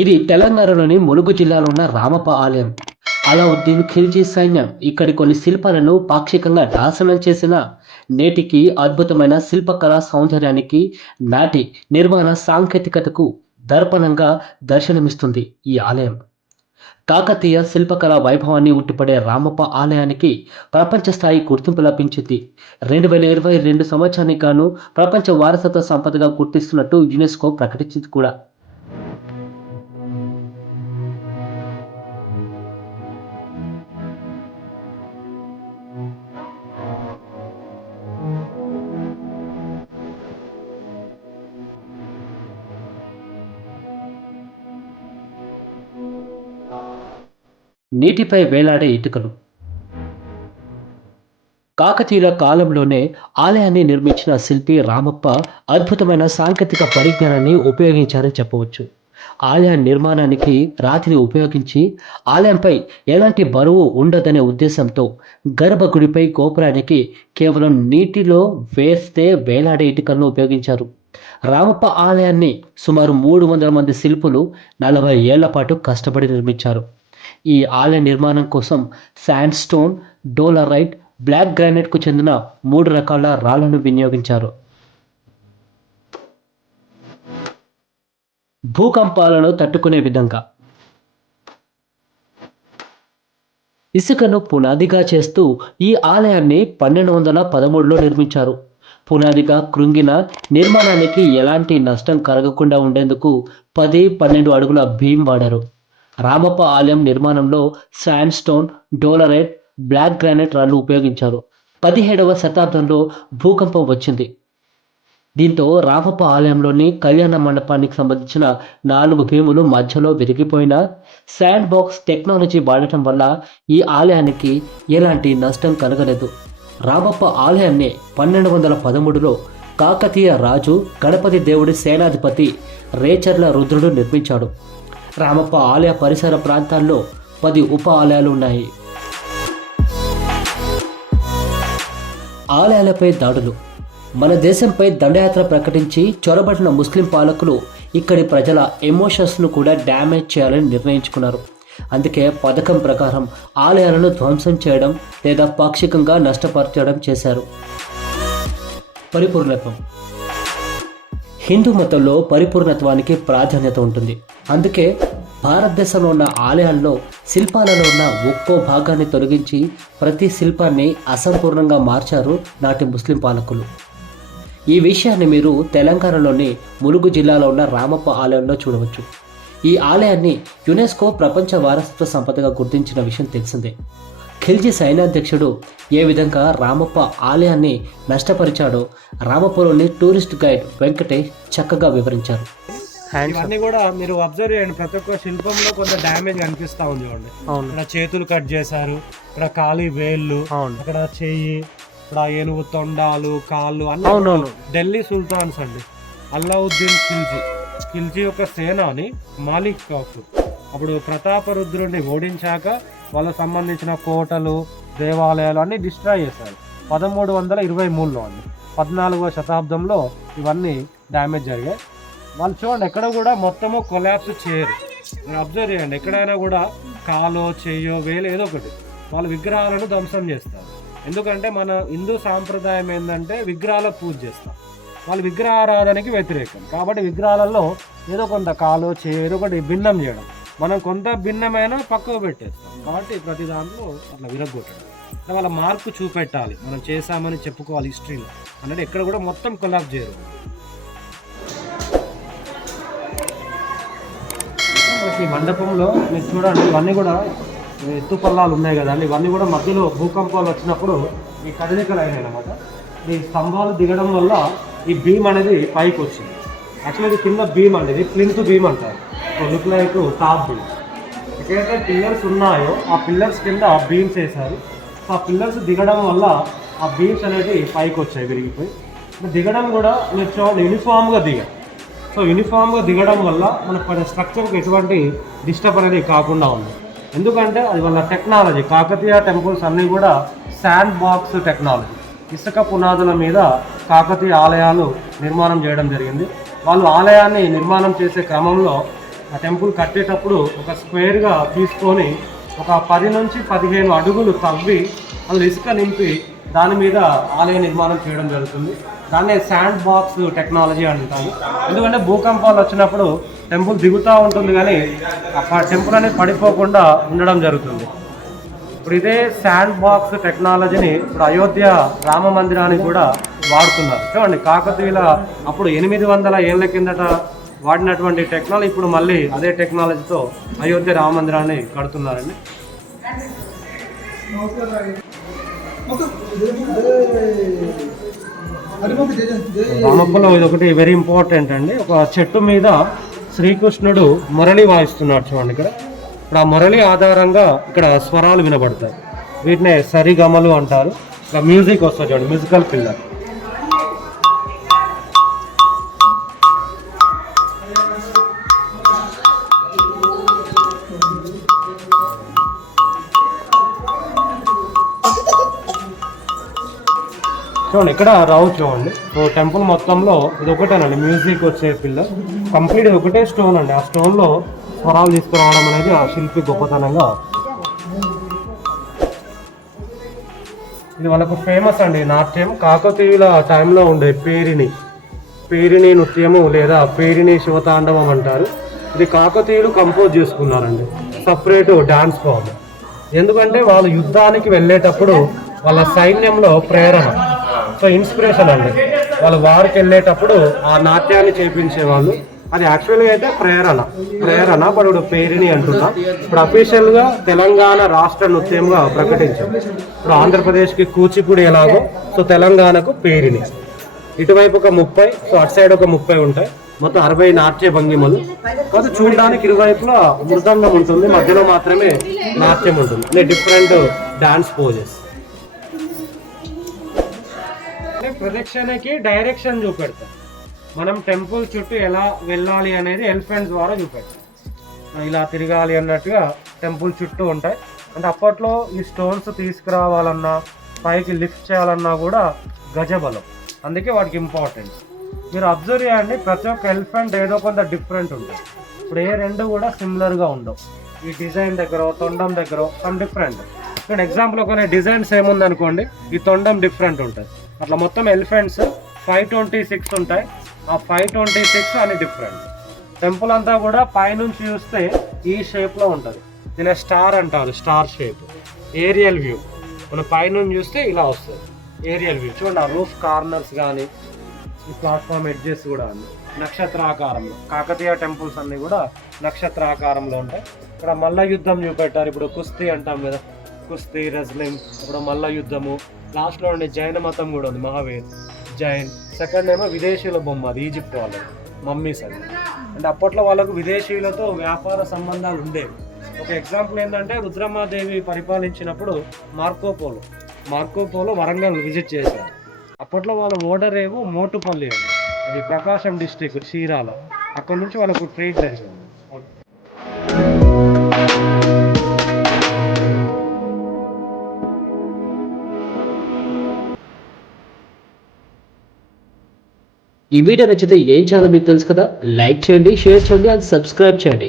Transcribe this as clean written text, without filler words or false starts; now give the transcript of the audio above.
ఇది తెలంగాణలోని ములుగు జిల్లాలో ఉన్న రామప్ప ఆలయం. అలావుద్దీన్ ఖిల్జీ సైన్యం ఇక్కడి కొన్ని శిల్పాలను పాక్షికంగా నాశనం చేసిన నేటికి అద్భుతమైన శిల్పకళా సౌందర్యానికి, నాటి నిర్మాణ సాంకేతికతకు దర్పణంగా దర్శనమిస్తుంది ఈ ఆలయం. కాకతీయ శిల్పకళా వైభవాన్ని ఉట్టిపడే రామప్ప ఆలయానికి ప్రపంచ స్థాయి గుర్తింపు లభించింది. 2022 సంవత్సరానికి గాను ప్రపంచ వారసత్వ సంపదగా గుర్తిస్తున్నట్టు యునెస్కో ప్రకటించింది కూడా. నీటిపై వేలాడే ఇటుకలు. కాకతీయుల కాలంలోనే ఆలయాన్ని నిర్మించిన శిల్పి రామప్ప అద్భుతమైన సాంకేతిక పరిజ్ఞానాన్ని ఉపయోగించారని చెప్పవచ్చు. ఆలయ నిర్మాణానికి రాతిని ఉపయోగించి ఆలయంపై ఎలాంటి బరువు ఉండదనే ఉద్దేశంతో గర్భగుడిపై గోపురానికి కేవలం నీటిలో వేస్తే వేలాడే ఇటుకలను ఉపయోగించారు. రామప్ప ఆలయాన్ని సుమారు 300 మంది శిల్పులు 40 ఏళ్ల పాటు కష్టపడి నిర్మించారు. ఈ ఆలయ నిర్మాణం కోసం శాండ్ స్టోన్, డోలరైట్, బ్లాక్ గ్రానైట్కు చెందిన 3 రకాల రాళ్లను వినియోగించారు. భూకంపాలను తట్టుకునే విధంగా ఇసుకను పునాదిగా చేస్తూ ఈ ఆలయాన్ని 1213లో నిర్మించారు. పునాదిగా కృంగిన నిర్మాణానికి ఎలాంటి నష్టం కలగకుండా ఉండేందుకు 10-12 అడుగుల బీమ్ వాడారు. రామప్ప ఆలయం నిర్మాణంలో sandstone, dolerite, black granite రాళ్లు ఉపయోగించారు. 17వ శతాబ్దంలో భూకంపం వచ్చింది. దీంతో రామప్ప ఆలయంలోని కళ్యాణ మండపానికి సంబంధించిన 4 భీములు మధ్యలో విరిగిపోయిన శాండ్ బాక్స్ టెక్నాలజీ వాడటం వల్ల ఈ ఆలయానికి ఎలాంటి నష్టం కలగలేదు. రామప్ప ఆలయాన్ని 1213లో కాకతీయ రాజు గణపతి దేవుడి సేనాధిపతి రేచర్ల రుద్రుడు నిర్మించాడు. రామప్ప ఆలయ పరిసర ప్రాంతాల్లో 10 ఉప ఆలయాలు ఉన్నాయి. ఆలయాలపై దాడులు. మన దేశంపై దండయాత్ర ప్రకటించి చొరబడిన ముస్లిం పాలకులు ఇక్కడి ప్రజల ఎమోషన్స్ను కూడా డ్యామేజ్ చేయాలని నిర్ణయించుకున్నారు. అందుకే పథకం ప్రకారం ఆలయాలను ధ్వంసం చేయడం లేదా పాక్షికంగా నష్టపరచడం చేశారు. పరిపూర్ణత్వం. హిందూ మతంలో పరిపూర్ణత్వానికి ప్రాధాన్యత ఉంటుంది. అందుకే భారతదేశంలో ఉన్న ఆలయాల్లో శిల్పాలలో ఉన్న ఒక్కో భాగాన్ని తొలగించి ప్రతి శిల్పాన్ని అసంపూర్ణంగా మార్చారు నాటి ముస్లిం పాలకులు. ఈ విషయాన్ని మీరు తెలంగాణలోని ములుగు జిల్లాలో ఉన్న రామప్ప ఆలయంలో చూడవచ్చు. ఈ ఆలయాన్ని యునెస్కో ప్రపంచ వారసత్వ సంపదగా గుర్తించిన విషయం తెలిసిందే. ఖిల్జీ సైన్యాధ్యక్షుడు ఏ విధంగా రామప్ప ఆలయాన్ని నష్టపరిచాడో రామప్పలోని టూరిస్ట్ గైడ్ వెంకటేష్ చక్కగా వివరించారు. ఇవన్నీ కూడా మీరు అబ్జర్వ్ చేయండి, ప్రతి ఒక్క శిల్పంలో కొంత డ్యామేజ్ కనిపిస్తా ఉంది చూడండి. ఇక్కడ చేతులు కట్ చేశారు, ఇక్కడ కాలి వేళ్ళు, అక్కడ చెయ్యి, ఇక్కడ ఏనుగు తొండాలు, కాళ్ళు అన్ని. ఢిల్లీ సుల్తాన్స్ అండి, అలావుద్దీన్ ఖిల్జీ యొక్క సేనాని మాలిక్ కాఫూర్ అప్పుడు ప్రతాపరుద్రుడిని ఓడించాక వాళ్ళకు సంబంధించిన కోటలు, దేవాలయాలు అన్ని డిస్ట్రాయ్ చేశారు 1323లో అండి. 14వ శతాబ్దంలో ఇవన్నీ డ్యామేజ్ జరిగాయి. వాళ్ళు చూడండి ఎక్కడ కూడా మొత్తము కొలాప్స్ చేయరు. మీరు అబ్జర్వ్ చేయండి, ఎక్కడైనా కూడా కాలో, చెయ్యో, వేలు ఏదో ఒకటి వాళ్ళ విగ్రహాలను ధ్వంసం చేస్తారు. ఎందుకంటే మన హిందూ సాంప్రదాయం ఏంటంటే విగ్రహాల పూజ చేస్తాం, వాళ్ళు విగ్రహారాధనకి వ్యతిరేకం. కాబట్టి విగ్రహాలలో ఏదో కొంత కాలో, చెయ్యో ఏదో ఒకటి భిన్నం చేయడం, మనం కొంత భిన్నమైన పక్కకు పెట్టేస్తాం. కాబట్టి ప్రతి దాంట్లో అట్లా విరగొట్టడం, వాళ్ళ మార్పు చూపెట్టాలి, మనం చేశామని చెప్పుకోవాలి హిస్టరీలో అన్నట్టు. ఎక్కడ కూడా మొత్తం కొలాప్స్ చేయరు. ఈ మండపంలో మీరు చూడండి, ఇవన్నీ కూడా ఎత్తుపల్లాలు ఉన్నాయి కదండి. ఇవన్నీ కూడా మధ్యలో భూకంపాలు వచ్చినప్పుడు ఈ కదలికలు అయినాయి అన్నమాట. ఈ స్తంభాలు దిగడం వల్ల ఈ బీమ్ అనేది పైకి వచ్చింది. యాక్చువల్లీ ఇది కింద బీమ్ అండి, ఇది ప్లింత్ బీమ్ అంటారు. Look like top beam. ఎక్కడైతే పిల్లర్స్ ఉన్నాయో ఆ పిల్లర్స్ కింద బీమ్స్ వేశారు. ఆ పిల్లర్స్ దిగడం వల్ల ఆ బీమ్స్ అనేది పైకి వచ్చాయి, విరిగిపోయి. దిగడం కూడా మీరు చూడండి యూనిఫామ్గా దిగారు. సో యూనిఫామ్గా దిగడం వల్ల మన స్ట్రక్చర్కి ఎటువంటి డిస్టర్బ్ అనేది కాకుండా ఉంది. ఎందుకంటే అది వాళ్ళ టెక్నాలజీ. కాకతీయ టెంపుల్స్ అన్నీ కూడా శాండ్ బాక్స్ టెక్నాలజీ, ఇసుక పునాదుల మీద కాకతీయ ఆలయాలు నిర్మాణం చేయడం జరిగింది. వాళ్ళు ఆలయాన్ని నిర్మాణం చేసే క్రమంలో ఆ టెంపుల్ కట్టేటప్పుడు ఒక స్క్వేర్గా తీసుకొని ఒక 10 నుంచి 15 అడుగులు తవ్వి అందులో ఇసుక నింపి దాని మీద ఆలయ నిర్మాణం చేయడం జరుగుతుంది. దాన్నే శాండ్ బాక్స్ టెక్నాలజీ అంటారు. ఎందుకంటే భూకంపాలు వచ్చినప్పుడు టెంపుల్ దిగుతూ ఉంటుంది కానీ ఆ టెంపుల్ అనేది పడిపోకుండా ఉండడం జరుగుతుంది. ఇప్పుడు ఇదే శాండ్ బాక్స్ టెక్నాలజీని ఇప్పుడు అయోధ్య రామ మందిరానికి కూడా వాడుతున్నారు. చూడండి, కాకతీయుల అప్పుడు 800 ఏళ్ల కిందట వాడినటువంటి టెక్నాలజీ ఇప్పుడు మళ్ళీ అదే టెక్నాలజీతో అయోధ్య రామ మందిరాన్ని కడుతున్నారండి. రామప్పలో ఇది ఒకటి వెరీ ఇంపార్టెంట్ అండి. ఒక చెట్టు మీద శ్రీకృష్ణుడు మురళి వాయిస్తున్నాడు చూడండి. ఇప్పుడు ఆ మురళి ఆధారంగా ఇక్కడ స్వరాలు వినబడతాయి. వీటినే సరిగమలు అంటారు. ఇక మ్యూజిక్ వస్తుంది చూడండి, మ్యూజికల్ పిల్లర్. చూడండి ఇక్కడ రావు చూడండి. సో టెంపుల్ మొత్తంలో ఇది ఒకటేనండి మ్యూజిక్ వచ్చే పిల్లర్. కంప్లీట్ ఒకటే స్టోన్ అండి. ఆ స్టోన్లో స్వరాలు తీసుకురావడం అనేది ఆ శిల్పి గొప్పతనంగా. ఇది వాళ్ళకు ఫేమస్ అండి నాట్యం. కాకతీయుల టైంలో ఉండే పేరిణి నృత్యము లేదా పేరిణి శివతాండవం అంటారు. ఇది కాకతీయులు కంపోజ్ చేసుకున్నారండి, సపరేట్ డాన్స్ ఫామ్. ఎందుకంటే వాళ్ళు యుద్ధానికి వెళ్ళేటప్పుడు వాళ్ళ సైన్యంలో ప్రేరణ, సో ఇన్స్పిరేషన్ అండి. వాళ్ళు వారికి వెళ్ళేటప్పుడు ఆ నాట్యాన్ని చేపించేవాళ్ళు. అది యాక్చువల్గా అయితే ప్రేరణ బట్ ఇప్పుడు పేరిణి అంటున్నా. ఇప్పుడు అఫీషియల్గా తెలంగాణ రాష్ట్ర నృత్యంగా ప్రకటించాం. ఇప్పుడు ఆంధ్రప్రదేశ్కి కూచిపూడి ఎలాగో, సో తెలంగాణకు పేరిణి. ఇటువైపు ఒక 30, సో అటు సైడ్ ఒక 30 ఉంటాయి. మొత్తం 60 నాట్య భంగిమలు. కాదు చూడడానికి ఇరువైపులా మృదంగం ఉంటుంది, మధ్యలో మాత్రమే నాట్యం ఉంటుంది. Different dance poses. ప్రదక్షిణకి డైరెక్షన్ చూపెడతాం. మనం టెంపుల్ చుట్టూ ఎలా వెళ్ళాలి అనేది ఎలిఫెంట్ ద్వారా చూపెడతాం. ఇలా తిరగాలి అన్నట్టుగా టెంపుల్ చుట్టూ ఉంటాయి. అంటే అప్పట్లో ఈ స్టోన్స్ తీసుకురావాలన్నా పైకి లిఫ్ట్ చేయాలన్నా కూడా గజబలం, అందుకే వాటికి ఇంపార్టెన్స్. మీరు అబ్జర్వ్ చేయండి, ప్రతి ఒక్క ఎలిఫెంట్ ఏదో కొంత డిఫరెంట్ ఉంటుంది. ఇప్పుడు ఏ రెండు కూడా సిమిలర్గా ఉండవు. ఈ డిజైన్ దగ్గర తొండం దగ్గర సమ్ డిఫరెంట్. ఇప్పుడు ఎగ్జాంపుల్ ఒక డిజైన్ సేమ్ ఉంది అనుకోండి, ఈ తొండం డిఫరెంట్ ఉంటుంది. అట్లా మొత్తం ఎలిఫెంట్స్ 526 ఉంటాయి. ఆ 526 అని డిఫరెంట్. టెంపుల్ అంతా కూడా పైనుంచి చూస్తే ఈ షేప్లో ఉంటుంది. దీని స్టార్ అంటారు, స్టార్ షేప్. ఏరియల్ వ్యూ మనం పైనుంచి చూస్తే ఇలా వస్తుంది ఏరియల్ వ్యూ. చూడండి ఆ రూఫ్ కార్నర్స్ కానీ ఈ ప్లాట్ఫామ్ ఎడ్జెస్ కూడా అన్ని నక్షత్రాకారంలో. కాకతీయ టెంపుల్స్ అన్నీ కూడా నక్షత్రాకారంలో ఉంటాయి. ఇక్కడ మల్ల యుద్ధం చూపెట్టారు. ఇప్పుడు కుస్తీ అంటాం కదా, కుస్తీ రెజ్లింగ్, ఇప్పుడు మల్ల యుద్ధము. లాస్ట్లో ఉండే జైన మతం కూడా ఉంది, మహావీర్ జైన్. సెకండ్ ఏమో విదేశీయుల బొమ్మ, అది ఈజిప్ట్ వాళ్ళకి మమ్మీస్ అని. అంటే అప్పట్లో వాళ్ళకు విదేశీయులతో వ్యాపార సంబంధాలు ఉండేవి. ఒక ఎగ్జాంపుల్ ఏంటంటే రుద్రమాదేవి పరిపాలించినప్పుడు మార్కోపోలో వరంగల్ విజిట్ చేశారు. అప్పట్లో వాళ్ళ ఓడర్ ఏమో మోటుపల్లి, అది ప్రకాశం డిస్టిక్ చీరాల. అక్కడ నుంచి వాళ్ళకు ట్రీట్ జరిగింది. ఈ వీడియో నచ్చితే ఏం చేయాలో మీకు తెలుసు కదా, లైక్ చేయండి, షేర్ చేయండి అండ్ సబ్స్క్రైబ్ చేయండి.